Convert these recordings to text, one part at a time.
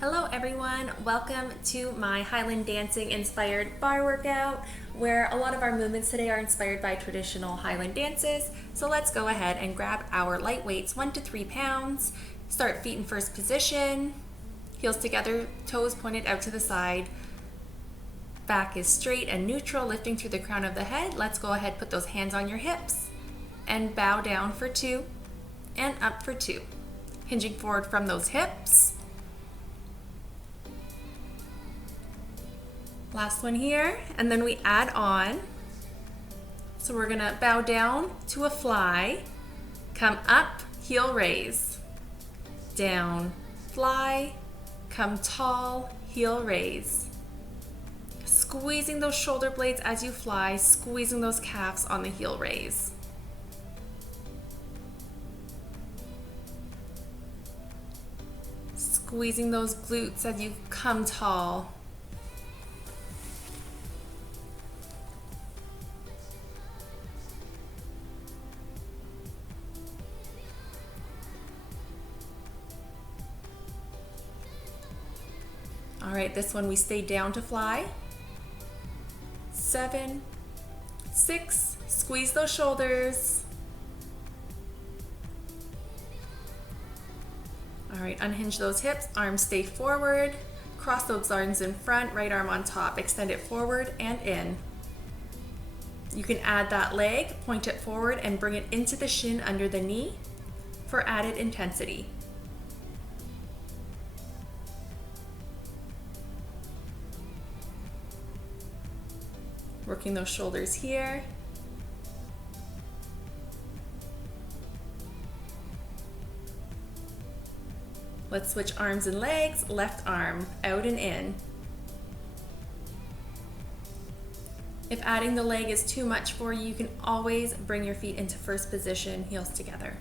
Hello everyone, welcome to my Highland Dancing inspired bar workout where a lot of our movements today are inspired by traditional Highland dances. So let's go ahead and grab our light weights, 1 to 3 pounds. Start feet in first position, heels together, toes pointed out to the side. Back is straight and neutral, lifting through the crown of the head. Let's go ahead, put those hands on your hips and bow down for 2 and up for 2. Hinging forward from those hips. Last one here, and then we add on. So we're gonna bow down to a fly, come up, heel raise, down, fly, come tall, heel raise. Squeezing those shoulder blades as you fly, squeezing those calves on the heel raise. Squeezing those glutes as you come tall. All right, this one we stay down to fly. 7, 6, squeeze those shoulders. All right, unhinge those hips, arms stay forward, cross those arms in front, right arm on top, extend it forward and in. You can add that leg, point it forward and bring it into the shin under the knee for added intensity. Working those shoulders here. Let's switch arms and legs, left arm out and in. If adding the leg is too much for you, you can always bring your feet into first position, heels together.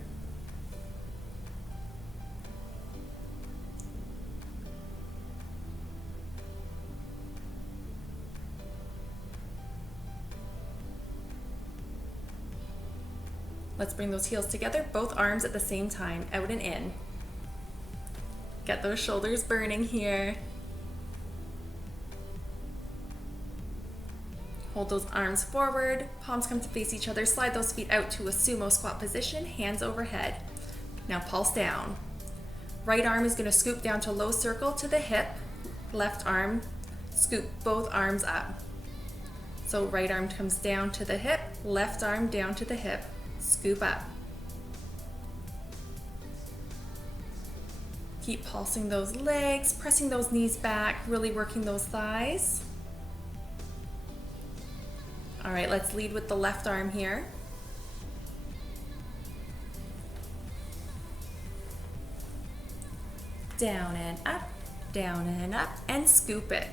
Let's bring those heels together, both arms at the same time, out and in. Get those shoulders burning here. Hold those arms forward, palms come to face each other, slide those feet out to a sumo squat position, hands overhead. Now pulse down. Right arm is gonna scoop down to low circle to the hip, left arm, scoop both arms up. So right arm comes down to the hip, left arm down to the hip. Scoop up. Keep pulsing those legs, pressing those knees back, really working those thighs. All right, let's lead with the left arm here. Down and up, and scoop it.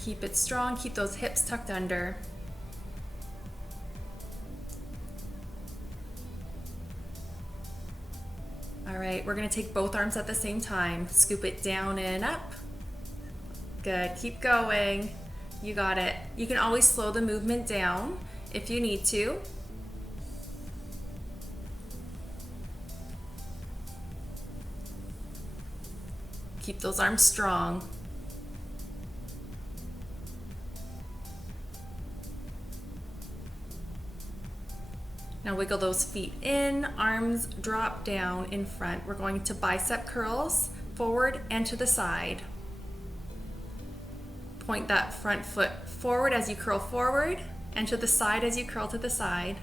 Keep it strong, keep those hips tucked under. All right, we're gonna take both arms at the same time. Scoop it down and up. Good, keep going. You got it. You can always slow the movement down if you need to. Keep those arms strong. Now wiggle those feet in, arms drop down in front. We're going to bicep curls forward and to the side. Point that front foot forward as you curl forward and to the side as you curl to the side.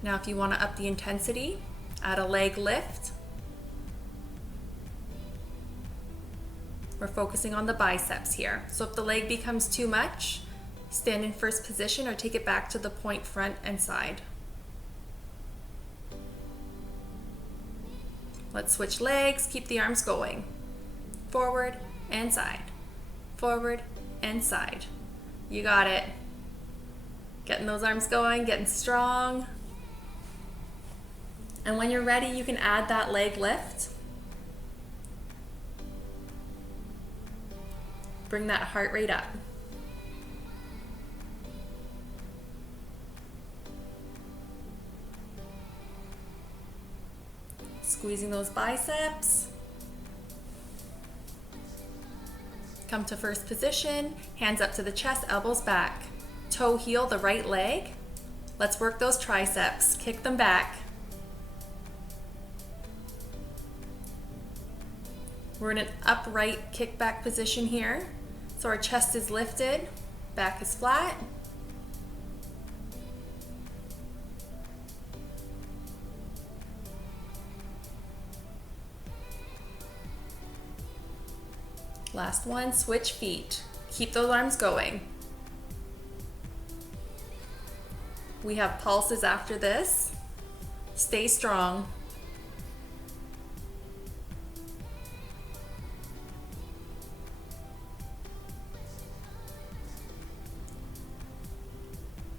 Now if you want to up the intensity, add a leg lift. We're focusing on the biceps here. So if the leg becomes too much, stand in first position or take it back to the point front and side. Let's switch legs, keep the arms going. Forward and side, forward and side. You got it. Getting those arms going, getting strong. And when you're ready, you can add that leg lift. Bring that heart rate up. Squeezing those biceps. Come to first position, hands up to the chest, elbows back. Toe heel the right leg. Let's work those triceps. Kick them back. We're in an upright kickback position here. So our chest is lifted, back is flat. Last one, switch feet. Keep those arms going. We have pulses after this. Stay strong.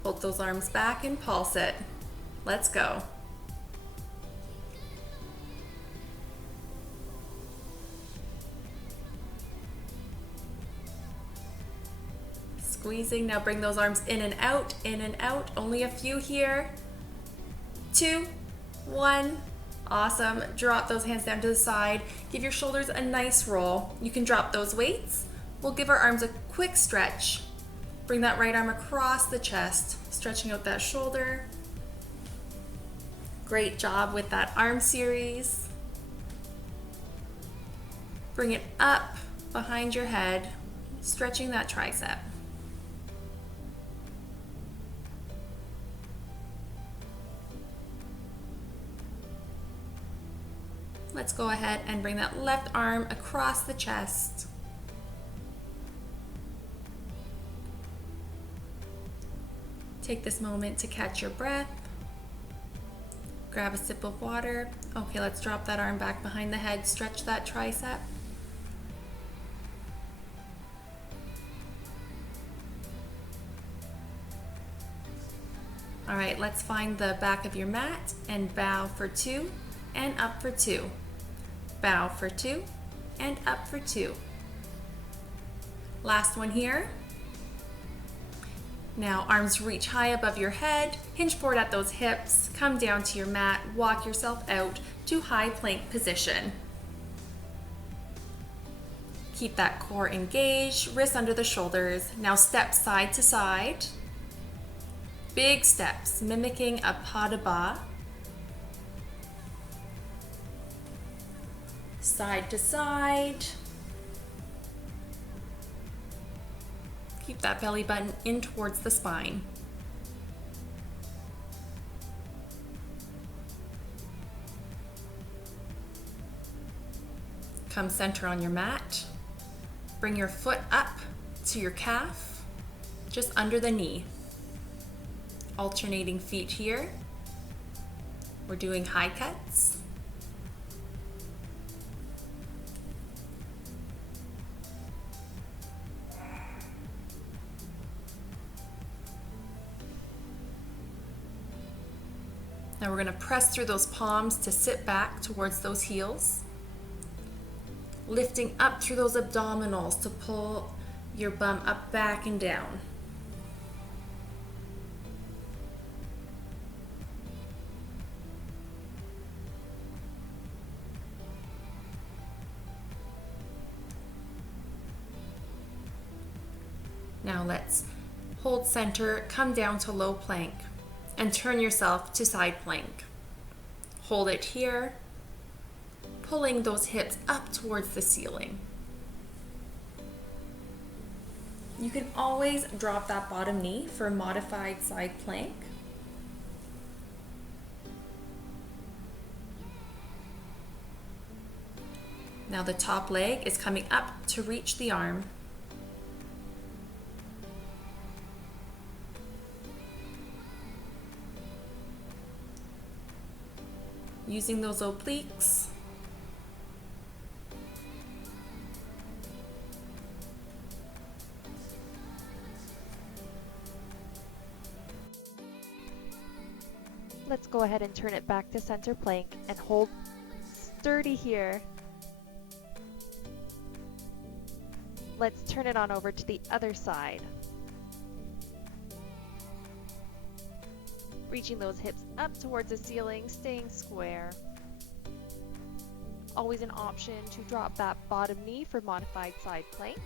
Hold those arms back and pulse it. Let's go. Squeezing, now bring those arms in and out, only a few here. 2, 1, awesome. Drop those hands down to the side. Give your shoulders a nice roll. You can drop those weights. We'll give our arms a quick stretch. Bring that right arm across the chest, stretching out that shoulder. Great job with that arm series. Bring it up behind your head, stretching that tricep. Let's go ahead and bring that left arm across the chest. Take this moment to catch your breath. Grab a sip of water. Okay, let's drop that arm back behind the head, stretch that tricep. All right, let's find the back of your mat and bow for 2 and up for 2. Bow for 2 and up for 2. Last one here. Now arms reach high above your head, hinge forward at those hips, come down to your mat, walk yourself out to high plank position. Keep that core engaged, wrists under the shoulders. Now step side to side. Big steps, mimicking a pas de bas. Side to side. Keep that belly button in towards the spine. Come center on your mat. Bring your foot up to your calf, just under the knee. Alternating feet here. We're doing high cuts. Now we're going to press through those palms to sit back towards those heels. Lifting up through those abdominals to pull your bum up, back, and down. Now let's hold center, come down to low plank, and turn yourself to side plank. Hold it here, pulling those hips up towards the ceiling. You can always drop that bottom knee for modified side plank. Now the top leg is coming up to reach the arm. Using those obliques. Let's go ahead and turn it back to center plank and hold sturdy here. Let's turn it on over to the other side. Reaching those hips up towards the ceiling, staying square. always an option to drop that bottom knee for modified side plank.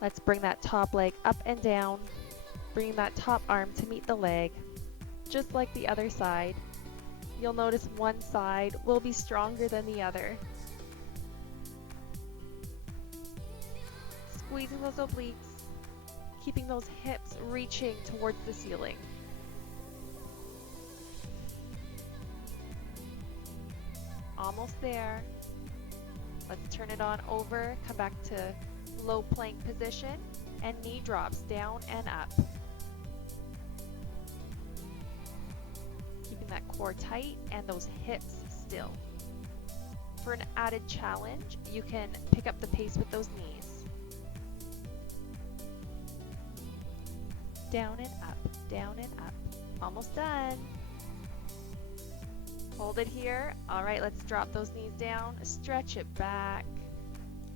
Let's bring that top leg up and down, bringing that top arm to meet the leg, just like the other side. You'll notice one side will be stronger than the other. Squeezing those obliques, keeping those hips reaching towards the ceiling. Almost there. Let's turn it on over, come back to low plank position, and knee drops down and up. Keeping that core tight and those hips still. For an added challenge, you can pick up the pace with those knees. Down and up, down and up. Almost done. Hold it here. All right, let's drop those knees down, stretch it back.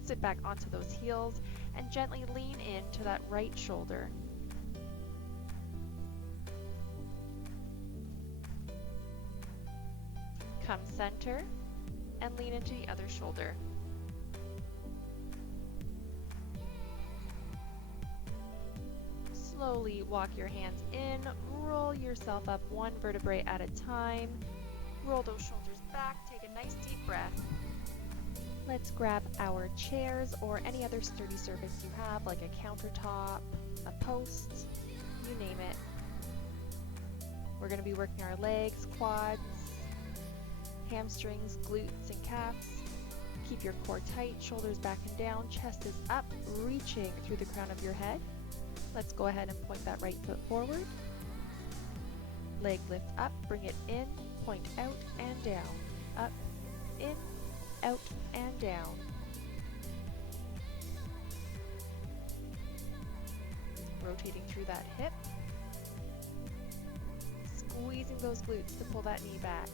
Sit back onto those heels and gently lean into that right shoulder. Come center and lean into the other shoulder. Slowly walk your hands in, roll yourself up one vertebrae at a time. Roll those shoulders back, take a nice deep breath. Let's grab our chairs or any other sturdy surface you have, like a countertop, a post, you name it. We're going to be working our legs, quads, hamstrings, glutes, and calves. Keep your core tight, shoulders back and down, chest is up, reaching through the crown of your head. Let's go ahead and point that right foot forward. Leg lift up, bring it in, point out and down, up, in, out and down. Rotating through that hip. Squeezing those glutes to pull that knee back.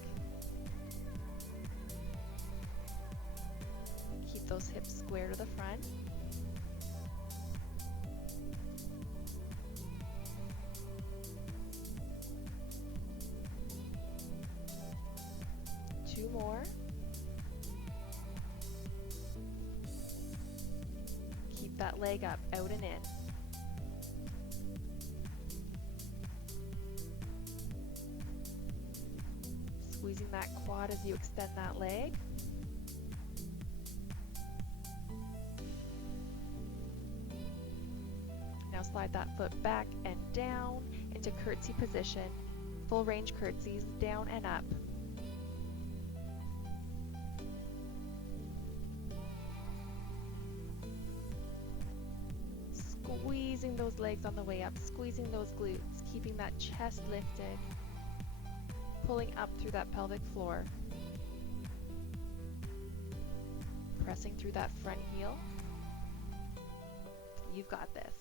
Keep those hips square to the front. Two more. Keep that leg up, out and in. Squeezing that quad as you extend that leg. Now slide that foot back and down into curtsy position. Full range curtsies, down and up. Squeezing those legs on the way up, squeezing those glutes, keeping that chest lifted, pulling up through that pelvic floor, pressing through that front heel. You've got this.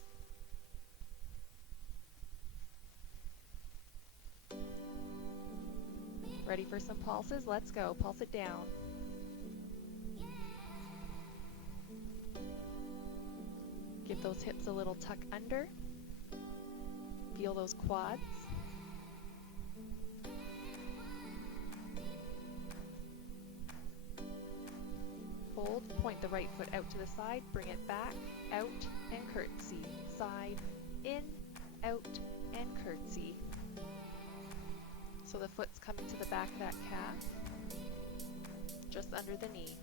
Ready for some pulses? Let's go. Pulse it down. Give those hips a little tuck under. Feel those quads. Hold, point the right foot out to the side, bring it back, out, and curtsy. Side, in, out, and curtsy. So the foot's coming to the back of that calf, just under the knee.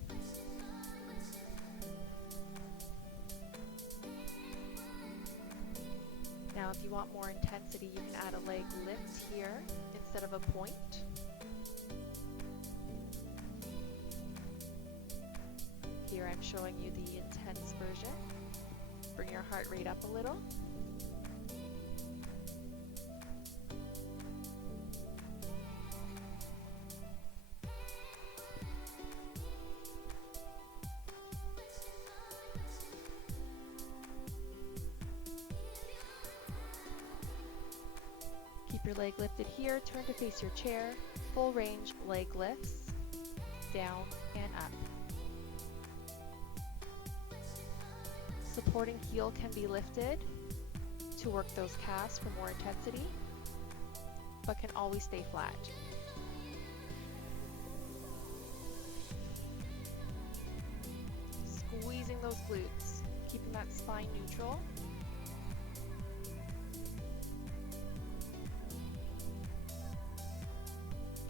Now if you want more intensity, you can add a leg lift here instead of a point. Here I'm showing you the intense version. Bring your heart rate up a little. Keep your leg lifted here, turn to face your chair, full range leg lifts, down and up. Supporting heel can be lifted to work those calves for more intensity, but can always stay flat. Squeezing those glutes, keeping that spine neutral.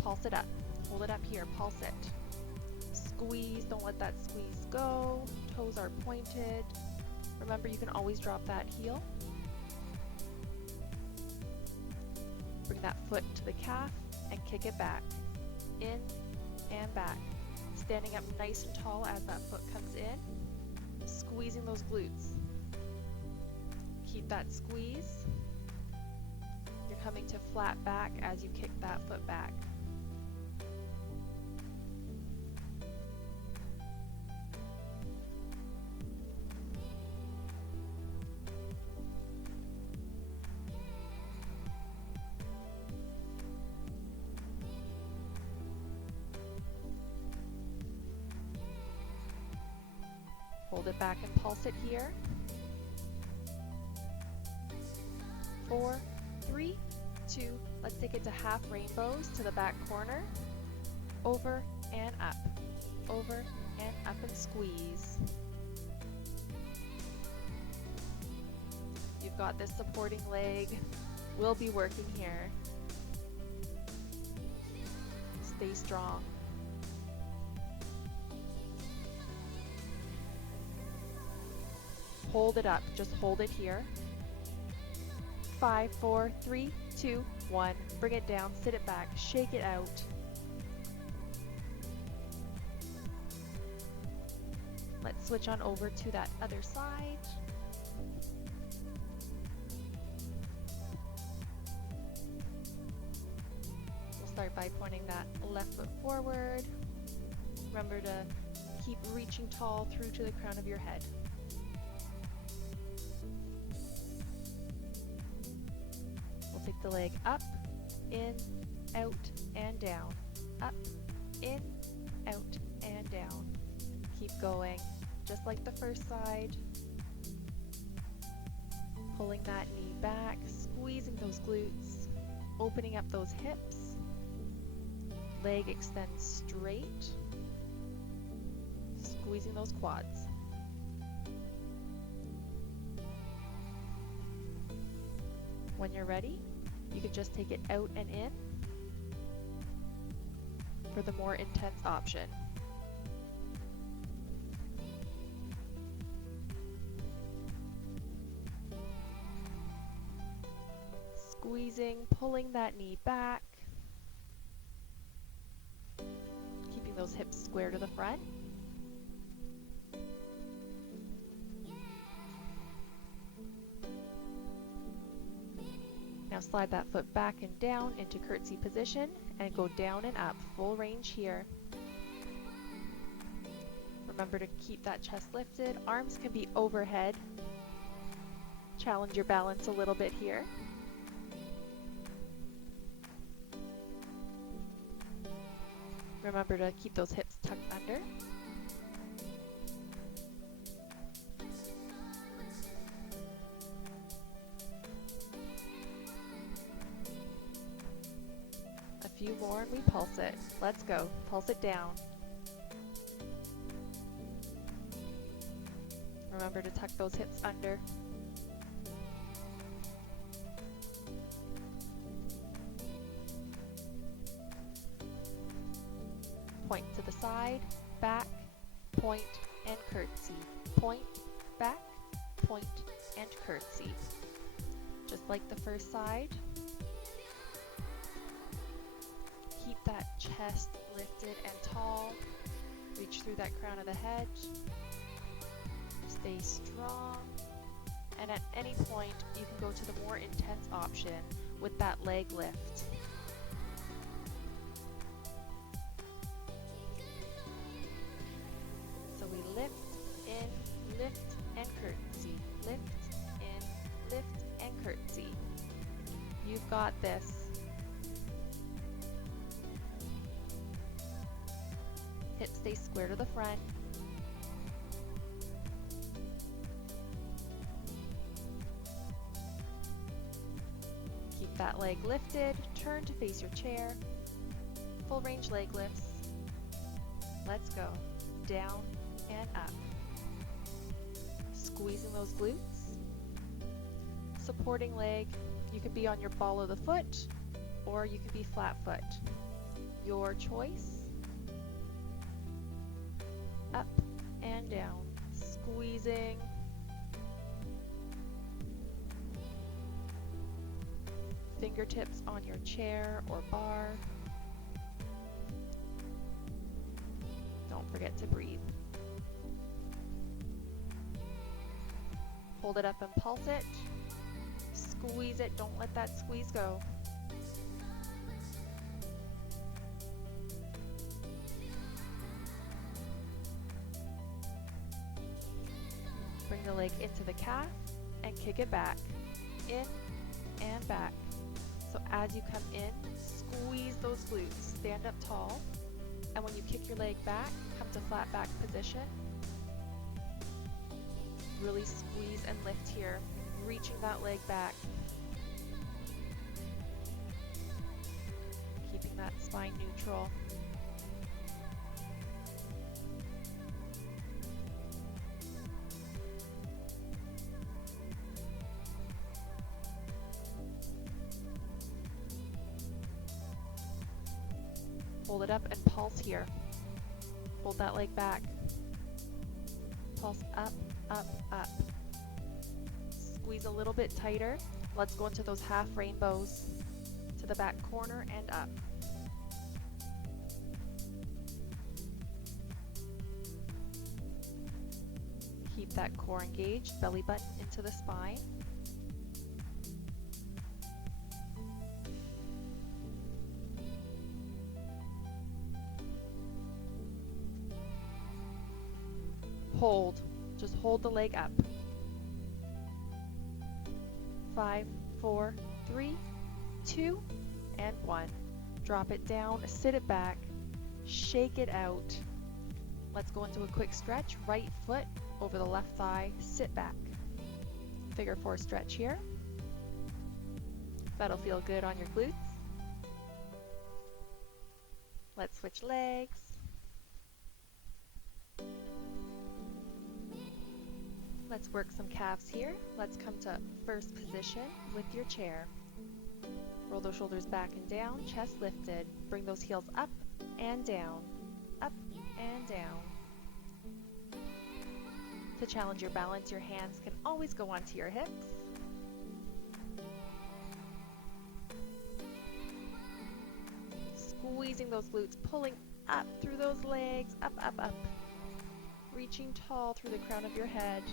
Pulse it up. Hold it up here. Pulse it. Squeeze. Don't let that squeeze go. Toes are pointed. Remember, you can always drop that heel. Bring that foot to the calf and kick it back. In and back. Standing up nice and tall as that foot comes in. Squeezing those glutes. Keep that squeeze. You're coming to flat back as you kick that foot back. Hold it back and pulse it here. 4, 3, 2, let's take it to half rainbows to the back corner. Over and up. Over and up and squeeze. You've got this supporting leg. We'll be working here. Stay strong. Hold it up, just hold it here. 5, 4, 3, 2, 1. Bring it down, sit it back, shake it out. Let's switch on over to that other side. We'll start by pointing that left foot forward. Remember to keep reaching tall through to the crown of your head. Take the leg up, in, out, and down. Up, in, out, and down. Keep going, just like the first side. Pulling that knee back, squeezing those glutes, opening up those hips. Leg extends straight. Squeezing those quads. When you're ready, you can just take it out and in for the more intense option. Squeezing, pulling that knee back, keeping those hips square to the front. Now slide that foot back and down into curtsy position and go down and up, full range here. Remember to keep that chest lifted. Arms can be overhead. Challenge your balance a little bit here. Remember to keep those hips tucked under. A few more and we pulse it. Let's go. Pulse it down. Remember to tuck those hips under. Point to the side, back, point, and curtsy. Point, back, point, and curtsy. Just like the first side. Keep that chest lifted and tall. Reach through that crown of the head. Stay strong. And at any point, you can go to the more intense option with that leg lift. So we lift, in, lift, and curtsy. Lift, in, lift, and curtsy. You've got this. Hips stay square to the front. that leg lifted, turn to face your chair. Full range leg lifts. Let's go. Down and up. Squeezing those glutes. Supporting leg. You can be on your ball of the foot or you can be flat foot. Your choice. Up and down. Squeezing. Fingertips on your chair or bar. Don't forget to breathe. Hold it up and pulse it. Squeeze it. Don't let that squeeze go. Bring the leg into the calf and kick it back. In and back. So as you come in, squeeze those glutes. Stand up tall. And when you kick your leg back, come to flat back position. Really squeeze and lift here, reaching that leg back. Keeping that spine neutral. Hold it up and pulse here. Hold that leg back. Pulse up, up, up. Squeeze a little bit tighter. Let's go into those half rainbows to the back corner and up. Keep that core engaged, belly button into the spine. Hold. Just hold the leg up. 5, 4, 3, 2, and 1. Drop it down, sit it back, shake it out. Let's go into a quick stretch. Right foot over the left thigh, sit back. Figure 4 stretch here. That'll feel good on your glutes. Let's switch legs. Let's work some calves here. Let's come to first position with your chair. Roll those shoulders back and down, chest lifted. Bring those heels up and down, up and down. To challenge your balance, your hands can always go onto your hips. Squeezing those glutes, pulling up through those legs, up, up, up. Reaching tall through the crown of your head.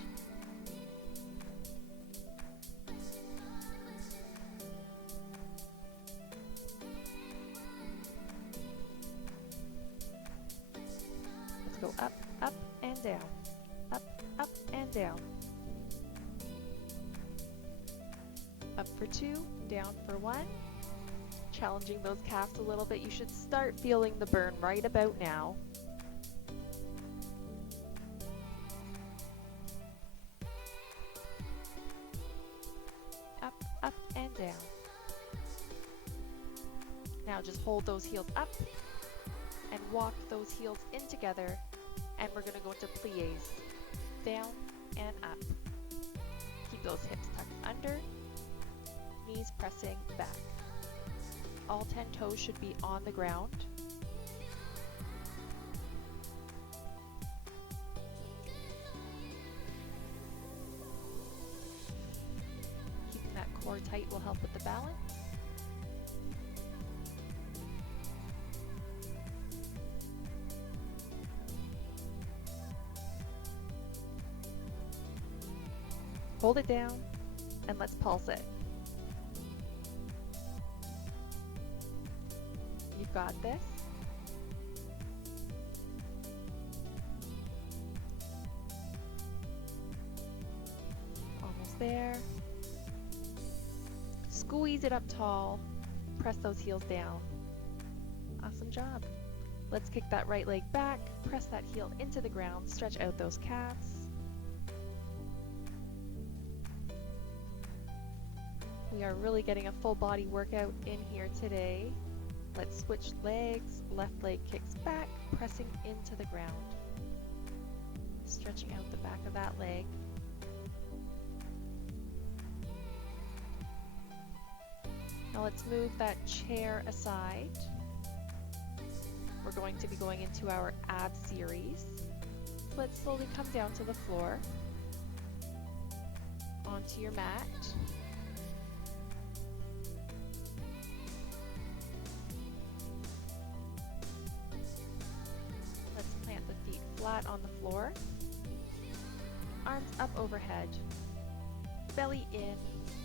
Let's go up, up, and down. Up, up, and down. Up for 2, down for 1. Challenging those calves a little bit. You should start feeling the burn right about now. Up and down. Now just hold those heels up and walk those heels in together, and we're going to go into plies. Down and up. Keep those hips tucked under, knees pressing back. All 10 toes should be on the ground. Core tight will help with the balance. Hold it down and let's pulse it. You've got this. Almost there. Squeeze it up tall, press those heels down. Awesome job. Let's kick that right leg back, press that heel into the ground, stretch out those calves. We are really getting a full body workout in here today. Let's switch legs. Left leg kicks back, pressing into the ground. Stretching out the back of that leg. Now let's move that chair aside. We're going to be going into our ab series. Let's slowly come down to the floor, onto your mat. Let's plant the feet flat on the floor. Arms up overhead, belly in,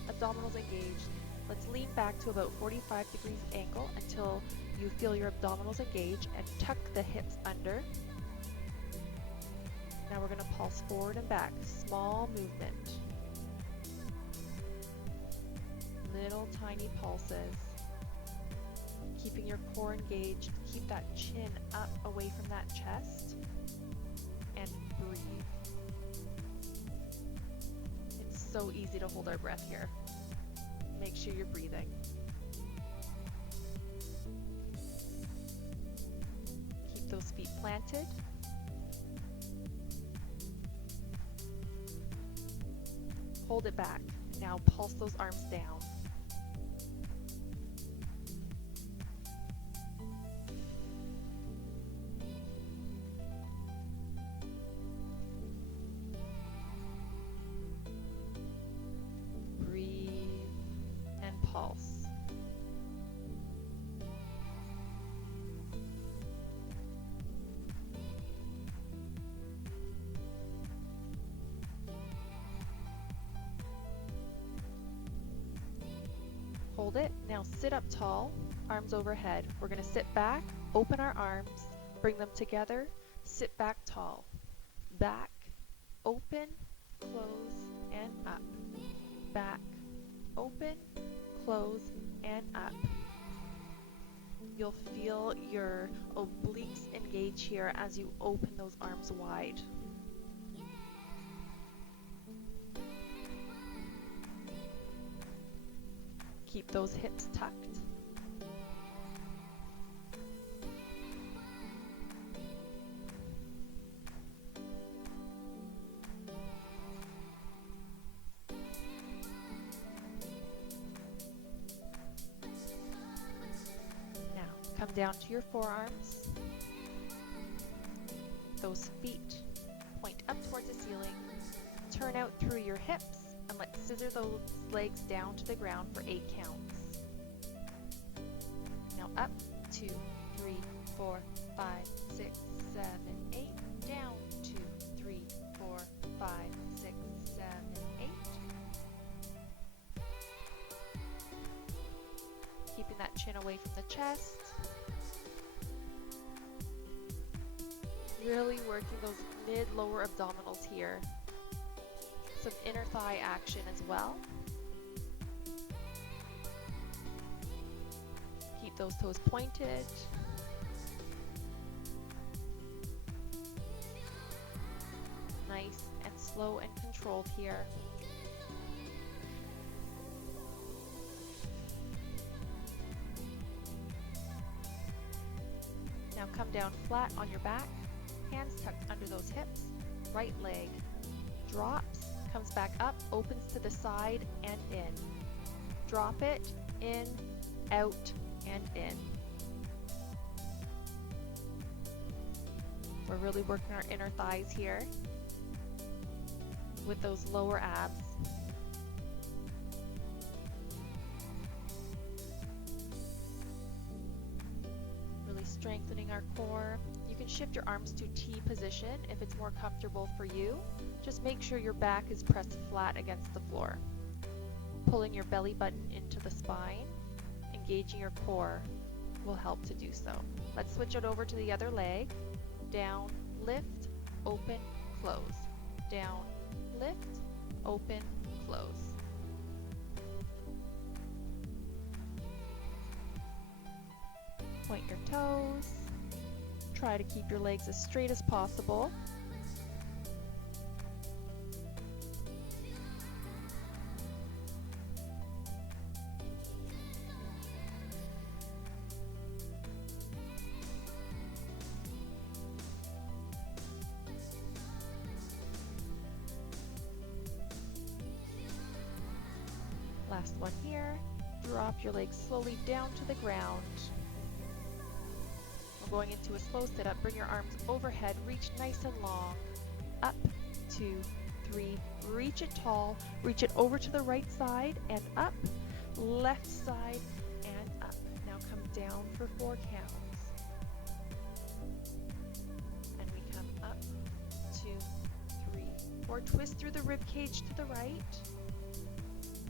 abdominals engaged. Let's lean back to about 45 degrees angle until you feel your abdominals engage and tuck the hips under. Now we're going to pulse forward and back, small movement. Little tiny pulses. Keeping your core engaged, keep that chin up away from that chest and breathe. It's so easy to hold our breath here. Make sure you're breathing. Keep those feet planted. Hold it back. Now pulse those arms down. Pulse. Hold it. Now sit up tall, arms overhead. We're going to sit back, open our arms, bring them together, sit back tall. Back, open, close, and up. Back, open, close, and up. You'll feel your obliques engage here as you open those arms wide. Keep those hips tucked. Come down to your forearms. Those feet point up towards the ceiling. Turn out through your hips and let's scissor those legs down to the ground for 8 counts. Now up, 2, 3, 4, 5, 6, 7, 8. Down, 2, 3, 4, 5, 6, 7, 8. Keeping that chin away from the chest. Really working those mid-lower abdominals here. Some inner thigh action as well. Keep those toes pointed. Nice and slow and controlled here. Now come down flat on your back. Hands tucked under those hips, right leg drops, comes back up, opens to the side and in. Drop it, in, out, and in. We're really working our inner thighs here with those lower abs. Really strengthening our core. You can shift your arms to T position if it's more comfortable for you. Just make sure your back is pressed flat against the floor. Pulling your belly button into the spine, engaging your core will help to do so. Let's switch it over to the other leg. Down, lift, open, close. Down, lift, open, close. Point your toes. Try to keep your legs as straight as possible. Last one here. Drop your legs slowly down to the ground. We're going into a slow sit-up. Bring your arms overhead. Reach nice and long. Up, 2, 3. Reach it tall. Reach it over to the right side and up. Left side and up. Now come down for 4 counts. And we come up, 2, 3, 4. Twist through the rib cage to the right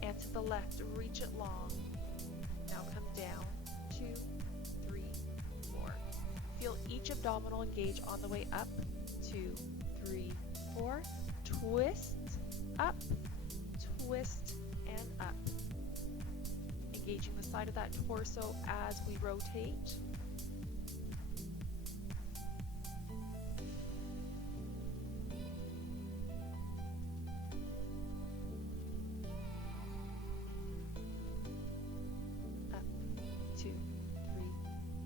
and to the left. Reach it long. Now come down, 2, 3, 4. Feel each abdominal engage on the way up, 2, 3, 4. Twist, up, twist, and up. Engaging the side of that torso as we rotate. Up, 2, 3,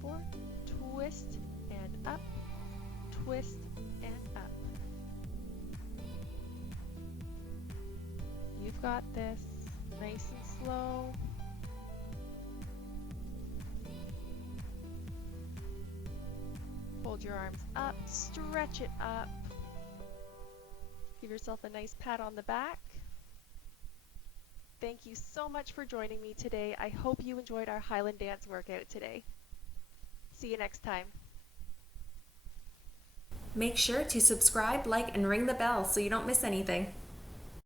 4. Twist and up, twist and up. You've got this. Nice and slow. Hold your arms up, stretch it up. Give yourself a nice pat on the back. Thank you so much for joining me today. I hope you enjoyed our Highland Dance workout today. See you next time. Make sure to subscribe, like, and ring the bell so you don't miss anything.